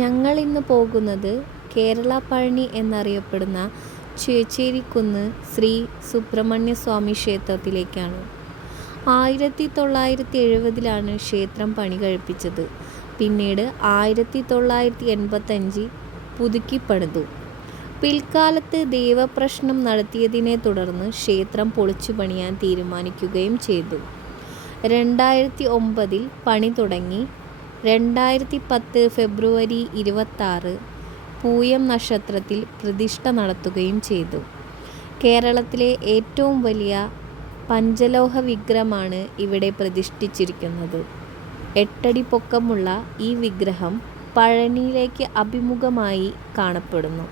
ഞങ്ങളിന്ന് പോകുന്നത് കേരള പഴനി എന്നറിയപ്പെടുന്ന ചേച്ചേരിക്കുന്ന് ശ്രീ സുബ്രഹ്മണ്യസ്വാമി ക്ഷേത്രത്തിലേക്കാണ്. 1970-ലാണ് ക്ഷേത്രം പണി കഴിപ്പിച്ചത്. പിന്നീട് 1985 പുതുക്കിപ്പണിതു. പിൽക്കാലത്ത് ദൈവപ്രശ്നം നടത്തിയതിനെ തുടർന്ന് ക്ഷേത്രം പൊളിച്ചുപണിയാൻ തീരുമാനിക്കുകയും ചെയ്തു. 2009 പണി തുടങ്ങി 2010 ഫെബ്രുവരി 26 പൂയം നക്ഷത്രത്തിൽ പ്രതിഷ്ഠ നടത്തുകയും ചെയ്തു. കേരളത്തിലെ ഏറ്റവും വലിയ പഞ്ചലോഹ വിഗ്രഹമാണ് ഇവിടെ പ്രതിഷ്ഠിച്ചിരിക്കുന്നത്. 8 അടി പൊക്കമുള്ള ഈ വിഗ്രഹം പഴനിയിലേക്ക് അഭിമുഖമായി കാണപ്പെടുന്നു.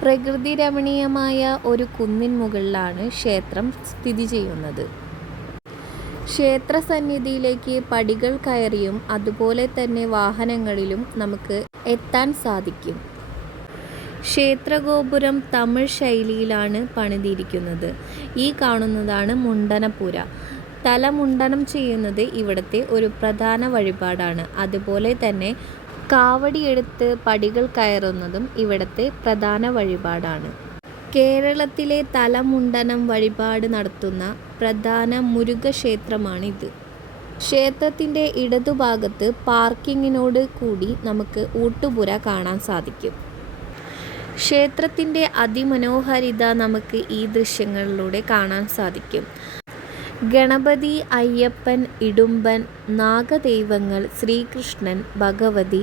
പ്രകൃതി രമണീയമായ ഒരു കുന്നിൻ മുകളിലാണ് ക്ഷേത്രം സ്ഥിതി ചെയ്യുന്നത്. ക്ഷേത്രസന്നിധിയിലേക്ക് പടികൾ കയറിയും അതുപോലെ തന്നെ വാഹനങ്ങളിലും നമുക്ക് എത്താൻ സാധിക്കും. ക്ഷേത്രഗോപുരം തമിഴ് ശൈലിയിലാണ് പണിതിരിക്കുന്നത്. ഈ കാണുന്നതാണ് മുണ്ടനപ്പുര. തല മുണ്ടനം ചെയ്യുന്നത് ഇവിടുത്തെ ഒരു പ്രധാന വഴിപാടാണ്. അതുപോലെ തന്നെ കാവടിയെടുത്ത് പടികൾ കയറുന്നതും ഇവിടുത്തെ പ്രധാന വഴിപാടാണ്. കേരളത്തിലെ തലമുണ്ടനം വഴിപാട് നടത്തുന്ന പ്രധാന മുരുകക്ഷേത്രമാണിത്. ക്ഷേത്രത്തിൻ്റെ ഇടതുഭാഗത്ത് പാർക്കിങ്ങിനോട് കൂടി നമുക്ക് ഊട്ടുപുര കാണാൻ സാധിക്കും. ക്ഷേത്രത്തിൻ്റെ അതിമനോഹാരിത നമുക്ക് ഈ ദൃശ്യങ്ങളിലൂടെ കാണാൻ സാധിക്കും. ഗണപതി, അയ്യപ്പൻ, ഇടുമ്പൻ, നാഗദൈവങ്ങൾ, ശ്രീകൃഷ്ണൻ, ഭഗവതി,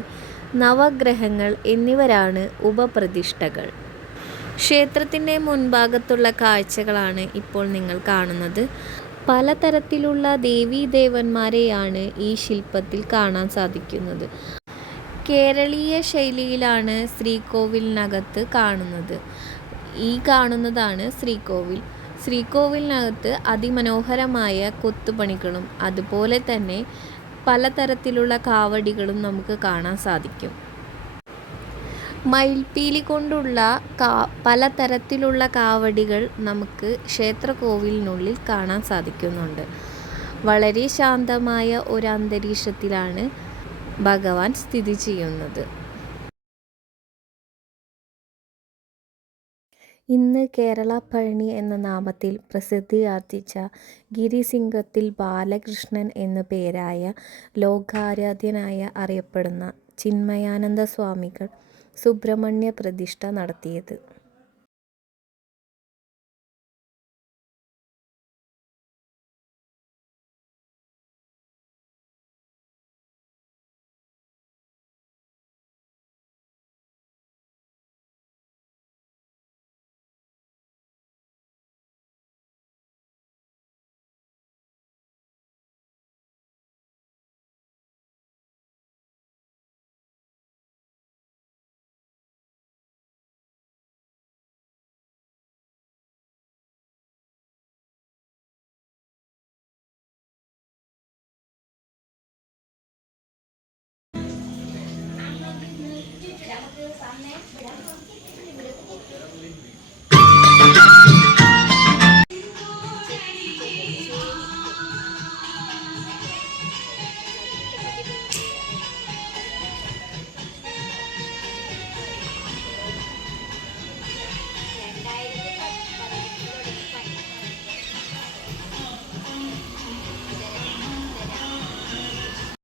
നവഗ്രഹങ്ങൾ എന്നിവരാണ് ഉപപ്രതിഷ്ഠകൾ. ക്ഷേത്രത്തിൻ്റെ മുൻഭാഗത്തുള്ള കാഴ്ചകളാണ് ഇപ്പോൾ നിങ്ങൾ കാണുന്നത്. പലതരത്തിലുള്ള ദേവീദേവന്മാരെയാണ് ഈ ശില്പത്തിൽ കാണാൻ സാധിക്കുന്നത്. കേരളീയ ശൈലിയിലാണ് ശ്രീകോവിലിനകത്ത് കാണുന്നത്. ഈ കാണുന്നതാണ് ശ്രീകോവിൽ. ശ്രീകോവിലിനകത്ത് അതിമനോഹരമായ കൊത്തുപണികളും അതുപോലെ തന്നെ പലതരത്തിലുള്ള കാവടികളും നമുക്ക് കാണാൻ സാധിക്കും. മയിൽപ്പീലി കൊണ്ടുള്ള പലതരത്തിലുള്ള കാവടികൾ നമുക്ക് ക്ഷേത്രകോവിലിനുള്ളിൽ കാണാൻ സാധിക്കുന്നുണ്ട്. വളരെ ശാന്തമായ ഒരു അന്തരീക്ഷത്തിലാണ് ഭഗവാൻ സ്ഥിതി ചെയ്യുന്നത്. ഇന്ന് കേരള പഴനി എന്ന നാമത്തിൽ പ്രസിദ്ധിയാർജിച്ച ഗിരിസിംഗത്തിൽ ബാലകൃഷ്ണൻ എന്നു പേരായ ലോകാരാധ്യനായ അറിയപ്പെടുന്ന ചിന്മയാനന്ദ സ്വാമികൾ സുബ്രഹ്മണ്യ പ്രതിഷ്ഠ നടത്തിയത്.